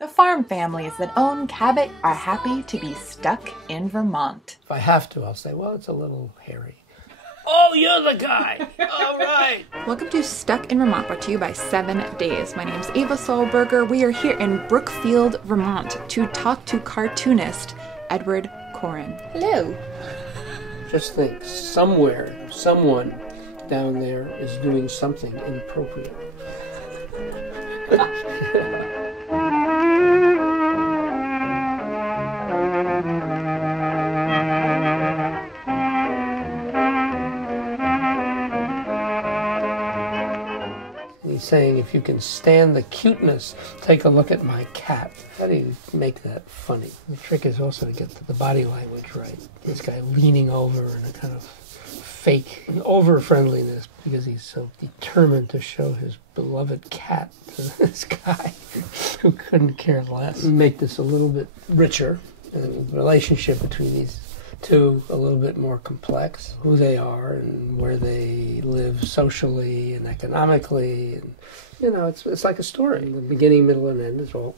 The farm families that own Cabot are happy to be stuck in Vermont. If I have to, I'll say, well, it's a little hairy. Oh, you're the guy! All right! Welcome to Stuck in Vermont, brought to you by 7 Days. My name is Ava Solberger. We are here in Brookfield, Vermont, to talk to cartoonist Edward Koren. Hello. Just think, somewhere, someone down there is doing something inappropriate. He's saying, if you can stand the cuteness, take a look at my cat. How do you make that funny? The trick is also to get the body language right. This guy leaning over in a kind of fake over-friendliness because he's so determined to show his beloved cat to this guy who couldn't care less. Make this a little bit richer, and the relationship between these two a little bit more complex, who they are and where they live socially and economically, and you know, it's like a story. The beginning, middle, and end is all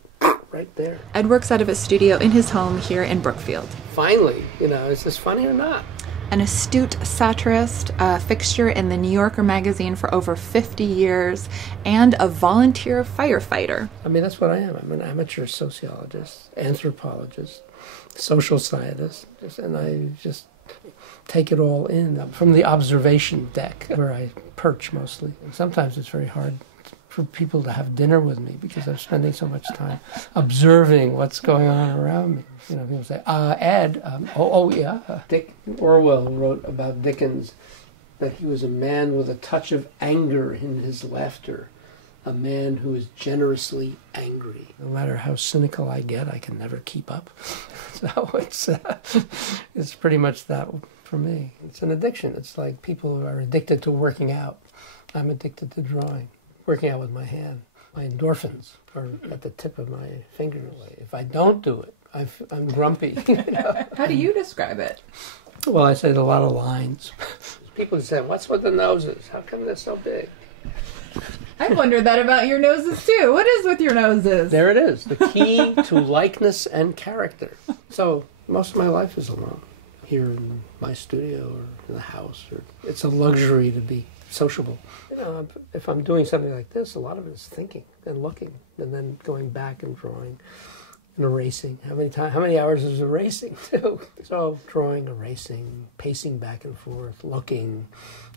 right there. Ed works out of his studio in his home here in Brookfield. Finally, you know, is this funny or not? An astute satirist, a fixture in the New Yorker magazine for over 50 years, and a volunteer firefighter. I mean, that's what I am. I'm an amateur sociologist, anthropologist, social scientist, and I just take it all in. I'm from the observation deck, where I perch mostly. And sometimes it's very hard for people to have dinner with me because I'm spending so much time observing what's going on around me. You know, people say, Ed, yeah. Dick Orwell wrote about Dickens that he was a man with a touch of anger in his laughter, a man who is generously angry. No matter how cynical I get, I can never keep up. So it's pretty much that for me. It's an addiction. It's like people are addicted to working out. I'm addicted to drawing. Working out with my hand. My endorphins are at the tip of my fingers. If I don't do it, I'm grumpy. You know? How do you describe it? Well, I say a lot of lines. People say, what's with the noses? How come they're so big? I wondered that about your noses, too. What is with your noses? There it is. The key to likeness and character. So most of my life is alone. Here in my studio or in the house. It's a luxury to be sociable. You know, if I'm doing something like this, a lot of it is thinking and looking and then going back and drawing and erasing. How many hours is erasing too? So drawing, erasing, pacing back and forth, looking,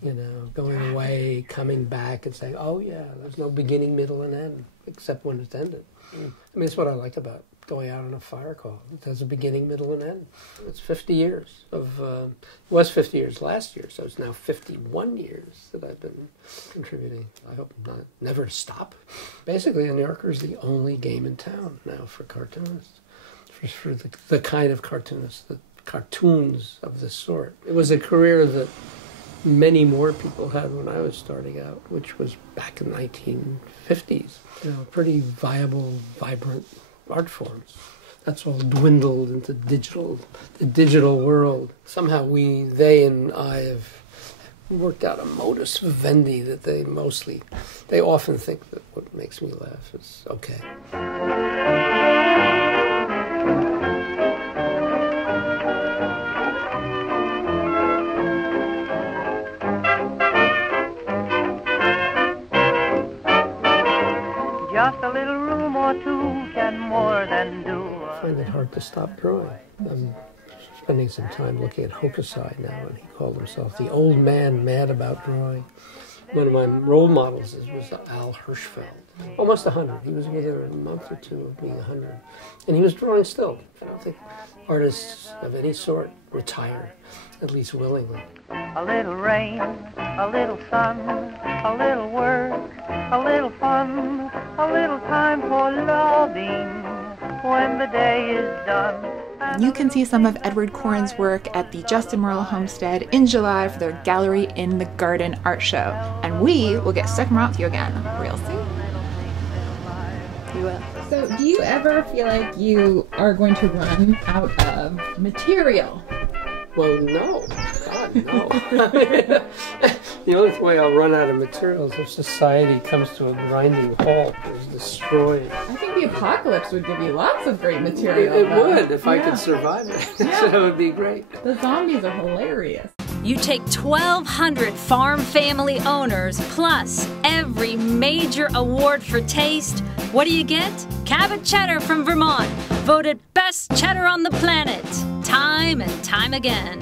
you know, going away, coming back and saying, oh yeah, there's no beginning, middle, and end, except when it's ended. I mean, that's what I like about going out on a fire call. It has a beginning, middle, and end. It's 50 years of, it was 50 years last year, so it's now 51 years that I've been contributing. I hope never to stop. Basically, the New Yorker is the only game in town now for cartoonists, for the kind of cartoonists, the cartoons of this sort. It was a career that many more people had when I was starting out, which was back in the 1950s. You know, pretty viable, vibrant art forms. That's all dwindled into the digital world. Somehow they and I have worked out a modus vivendi that they often think that what makes me laugh is okay. Just a little room or two can more than do. I find it hard to stop drawing. I'm spending some time looking at Homestead now, and he called himself the old man mad about drawing. One of my role models was Al Hirschfeld. Almost 100. He was within a month or two of being 100. And he was drawing still. I don't think artists of any sort retire, at least willingly. A little rain, a little sun, a little work, a little fun, a little time for loving when the day is done. You can see some of Edward Koren's work at the Justin Morrill Homestead in July for their Gallery in the Garden art show. And we will get stuck around with you again real soon. We will. So do you ever feel like you are going to run out of material? Well, no. God, no. The only way I'll run out of materials if society comes to a grinding halt or is destroyed. I think the apocalypse would give you lots of great material. It would, if I could survive it. So that would be great. The zombies are hilarious. You take 1,200 farm family owners plus every major award for taste. What do you get? Cabot cheddar from Vermont, voted best cheddar on the planet, time and time again.